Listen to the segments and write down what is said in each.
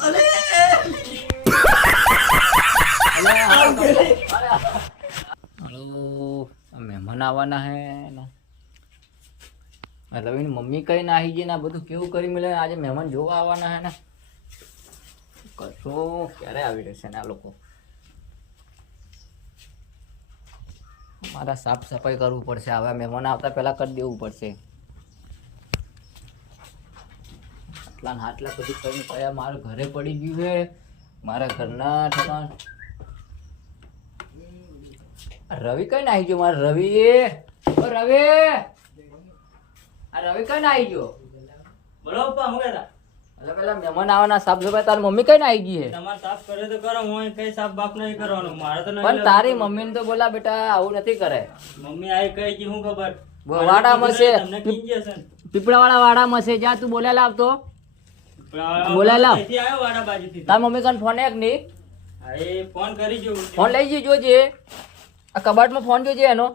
અરે हेलो मेहमान आवाना है ना रवि मम्मी कहीं ना आई ना બધું કેવું કરી મળે આજે મહેમાન જોવા આવવાના હે ને કશો ક્યારે આવી રહેશે ને આ લોકો મારા સાફ સફાઈ કરવું પડશે હવે મહેમાન આવતા પહેલા કરી દેવું પડશે આટલા ને આટલા બધું કરીને કયા મારા ઘરે પડી ગયું છે મારા ઘરના ઠેકાણ રવિ કઈ ના આવી ગયો મારે રવિ ઓ રવિ આ રવિ કઈ ના આવી ગયો બોલો પપ્પા હું કહેતા એટલે પેલા મહેમાન આવવાના સાફ સફાઈ તારી મમ્મી કઈ ના આવી ગઈ હે તમારે સાફ કરે તો કરો હું કઈ સાફ બાપ નહીં કરવાનું મારે તો નહીં પણ તારી મમ્મીને તો બોલા બેટા આવું નથી કરે મમ્મી આઈ કઈ કે હું ખબર વાડામાં છે તમને કી ગયા છે પીપળાવાળા વાડામાં છે જા તું બોલાય લાવ તો બોલાય લાવ અહીંથી આવ્યો વાડા બાજુથી તારી મમ્મી કન ફોન એક નહીં હા એ ફોન કરી જો ફોન લઈ જઈ જોજે આ કબાટમાં ફોન જોજે એનો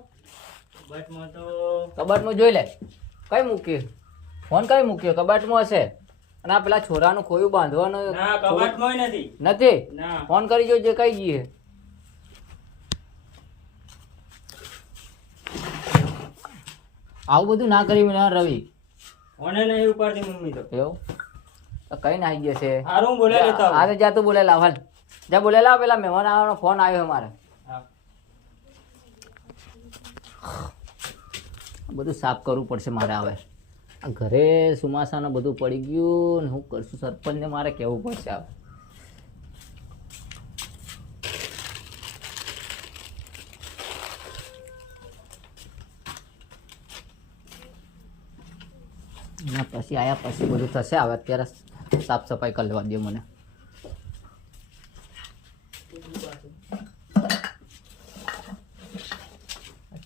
બટમાં તો કબાટમાં જોઈ લે કઈ મૂક્યો ફોન કઈ મૂક્યો કબાટમાં હશે અને આ પેલા છોરાનું ખોયું બાંધવાનું ના કબાટમાં નથી નથી ના ફોન કરી જોજે કઈ જઈએ આવું બધું ના કરી મને રવિ ફોને નહીં ઉપાડતી મમ્મી તો એવું તો કઈ ના આવી ગયા છે હારું હું બોલાવી લેતા આવું. આજે જા તું બોલે લાવ હાલ જા બોલે લાવ પેલા મહેમાન આવવાનો ફોન આવ્યો મારે હા. બધું સાફ કરવું પડશે મારે હવે આ ઘરે સુમાસાને બધું પડી ગયું ને હું કરશું સરપંચને મારે કહેવું પડશે હવે એના પછી આયા પછી બધું થશે હવે અત્યારે સાફ સફાઈ કરી લેવા દે મને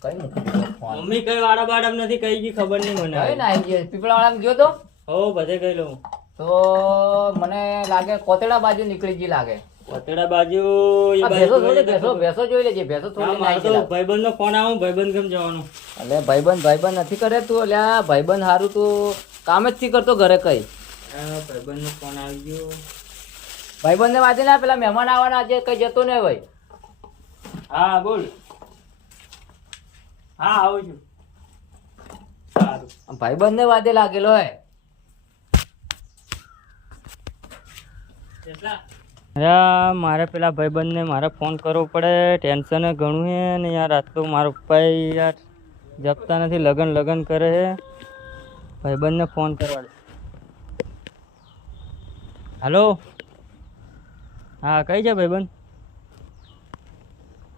કઈ મૂકી દીધો ફોન મમ્મી કઈ વાડા બાડા નથી કઈ ગઈ ખબર નહીં મને કઈ ના આવી ગયા પીપળાવાળામાં ગયો તો હો બધે ગઈ લઉં તો મને લાગે કોતેડા બાજુ નીકળી ગઈ લાગે વતેડા બાજુ એ આ ભેંસો થોડી ભેંસો જોઈ લેજે ભેંસો થોડી મારે તો ભાઈબંધ નો ફોન આવું ભાઈબંધ કેમ જવાનું એટલે ભાઈબંધ નથી કરે તું એટલે આ ભાઈબંધ હારું તું કામ જ થી કરતો ઘરે કઈ ભાઈબંધ નો ફોન આવી ગયો ભાઈબંધ ને વાંચી ના પેલા મહેમાન આવવાના આજે કઈ જતો નહીં ભાઈ હા બોલ હા આવું છું સારું ભાઈબંધ ને વાદે લાગેલો હે મારે પેલા ભાઈબંધ ને મારે ફોન કરવો પડે ટેન્શન ઘણું છે ને યાર આજ તો મારો પપ્પા યાર જપતા નથી લગન કરે છે ભાઈબંધ ને ફોન કરવા દે હાલો હા કઈ છે ભાઈબંધ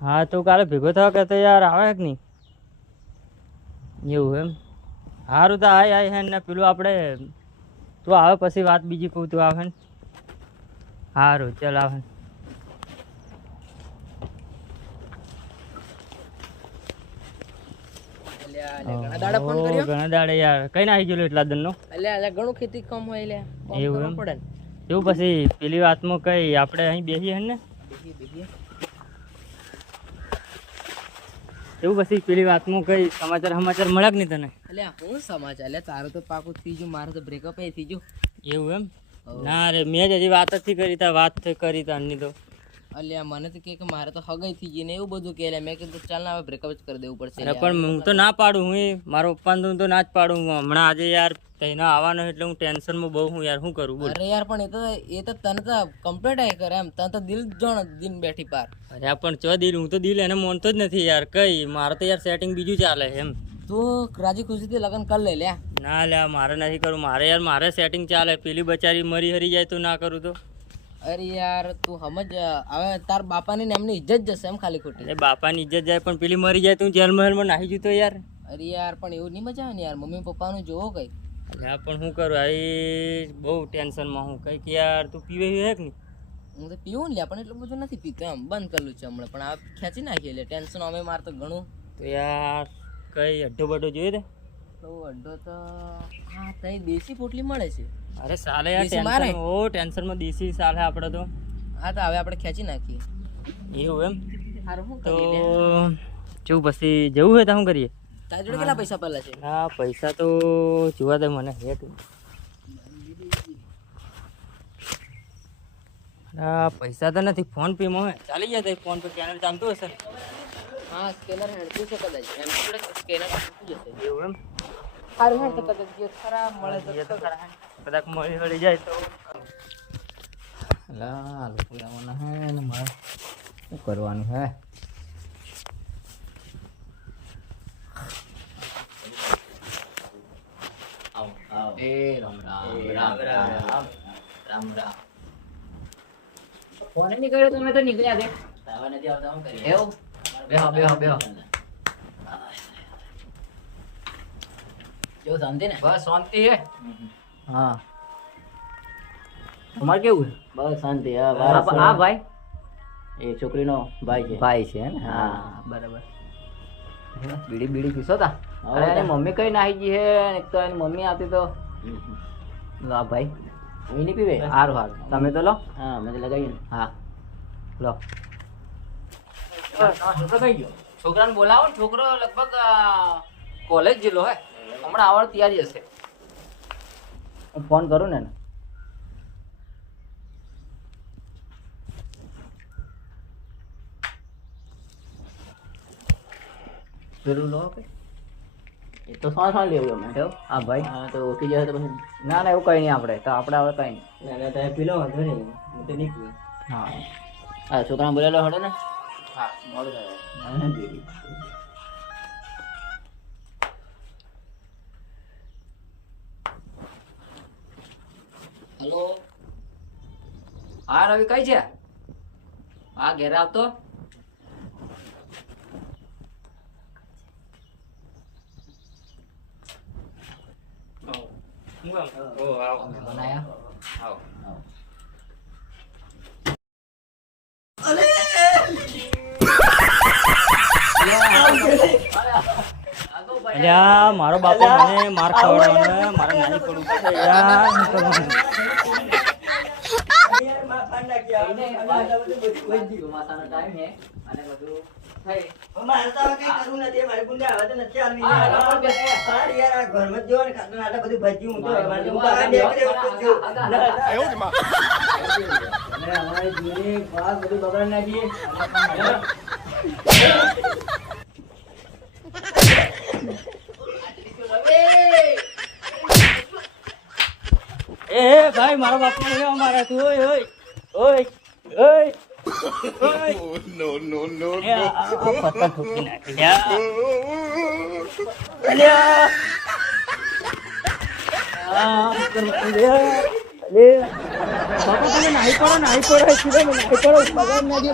હા તું કાલે ભેગો થવા કહેતો યાર આવે કે નહીં એવું એમ સારું તો આય હે ને પેલું આપણે તું આવે પછી વાત બીજી કહું તું આવે ને સારું ચાલ આવે ઘણા દાડે યાર કઈ ના આવી ગયેલો એટલા દન નો ઘણું ખેતી કમ હોય લે એવું એમ એવું પછી પેલી વાતમાં કઈ આપણે અહીં બેસીએ ને એવું પછી પેલી વાતમાં કઈ સમાચાર મળ્યા કે નહીં તને એટલે હું સમાચાર એટલે તારું તો પાકું થઈ ગયું મારું તો બ્રેકઅપ થઈ ગયું એવું એમ ના રે મેં જ હજી વાત જ થી કરી તા વાત કરી તા અન્ય તો અલ્યા મને તો કે મારે તો હગાઈ થઈ ગઈ ને એવું બધું કે મેં કીધું ચાલ ને હવે બ્રેકઅપ જ કરી દેવું પડશે અરે પણ હું તો ના પાડું હું મારો પપ્પાને તો ના જ પાડું હમણાં આજે યાર તઈને આવવાનો એટલે હું ટેન્શનમાં બહુ હું યાર શું કરું બોલ અરે યાર પણ એ તો તને તો કમ્પ્લીટ આય કરે એમ તને તો દિલ જોણ દિન બેઠી પાર અરે પણ ચો દિલ હું તો દિલ એને માનતો જ નથી યાર કઈ મારે તો યાર સેટિંગ બીજું ચાલે એમ તું રાજી ખુશીથી લગ્ન કરી લે લ્યા ના લ્યા મારે નથી કરવું મારે સેટિંગ ચાલે પેલી બચારી મરી હરી જાય તો ના કરું તો અરે યાર તું સમજ હવે તાર બાપાની ને એમની ઇજ્જત જશે એમ ખાલી ખોટી એટલે બાપાની ઇજ્જત જાય પણ પેલી મરી જાય તો હું જેલ મહેલમાં નાહી જતો યાર અરે યાર પણ એવું નહીં મજા આવે ને યાર મમ્મી પપ્પાનું જોવો કઈ હા પણ શું કરું આ બહુ ટેન્શનમાં હું કઈક યાર તું પીવે છે કે નહીં હું તો પીવું ને લ્યા પણ એટલું બધું નથી પીતો એમ બંધ કરેલું છે હમણાં પણ આ ખેંચી નાખીએ એટલે ટેન્શન અમે મારે તો ઘણું તો યાર કઈ અડ્ડો બડ્ડો જોઈએ દે તો અડધો તો હા તઈ દેશી પોટલી મળે છે અરે સાલે યાર દેશી મારે? ટેન્શનમાં દેશી સાલે આપણે તો હા તો હવે આપણે ખેંચી નાખીએ એવું એમ સારું શું તો કરીએ જેવું પછી જવું હોય તો શું કરીએ તારી જોડે કેટલા પૈસા પહેલા છે હા પૈસા તો જોવા દે મને એક પૈસા તો નથી ફોન પે માં ચાલી ગયા તો ફોન પે સ્કેનર ચાલતું હશે ને? હા સ્કેનર હેડતું છે કદાચ એમ જોડે સ્કેનર હેડતું જશે એવું એમ સારું હેડ તો કદાચ જે ખરા મળે તો એ તો ખરા. કદાચ મળી જાય તો લા લોકો આવવાના હે ને મારે શું કરવાનું હે એ રામ રામ રામ રામ રામ રામ ફોન નીકળ્યો તમે તો નીકળ્યા દે તાવા નથી આવતા હું કરીએ એવું બેહો બેહો બેહો જો શાંતિ ને બસ શાંતિ હે હા તમારે કેવું બસ શાંતિ હા ભાઈ એ છોકરીનો ભાઈ છે ને હા બરાબર બીડી બીડી પીસો તા અરે એની મમ્મી કઈ નાહી ગઈ હે એક તો એની મમ્મી આવતી તો લા ભાઈ એ નહીં પીવે હારું હારું તમે તો લો હા મેં તો લગાવી હા લો છોકરો કઈ ગયો છોકરાને બોલાવો ને છોકરો લગભગ કોલેજ જેલો હે હમણાં આવવાનું તૈયારી હશે ફોન કરું ને પેલું લો કે એ તો શું લેવું અમે હા ભાઈ હા તો ઓકી જાય તો પછી ના ના એવું કઈ નહીં આપણે તો આપણે હવે કઈ નહીં ના તમે પીલો વાંધો નહીં હું તો નહીં પીવું હા હા છોકરાને બોલેલો હડો ને હા મોડું થાય હેલો હા રવિ કઈ છે હા ઘેર આવતો બનાયા આવો અલ્યા મારો બાપો મને માર ખવડાવવાનો મારે નાની પડવું પડે યાર શું કરવાનું? ચોમાસાનો ટાઈમ હે અને બધું થઈ મારે તો હવે કઈ કરવું નથી મારી બુંદે હવે તો નથી આલવી સારી યાર આ ઘરમાં જો ને ખાતું આટલા બધું ભજ્યું હું તો મારે તો આ બેકરે ઉઠું છું અમારી જૂની વાત બધું બગાડ નાખીએ એ ભાઈ મારો બાપો મને મારે તું ઓય ઓય ઓય ઓય નો નો નો પત્તા ઠોકી નાખી લ્યા અલ્યા બાપા તમે નાહી પડો સીધા નાહી પડો પગાર ના દે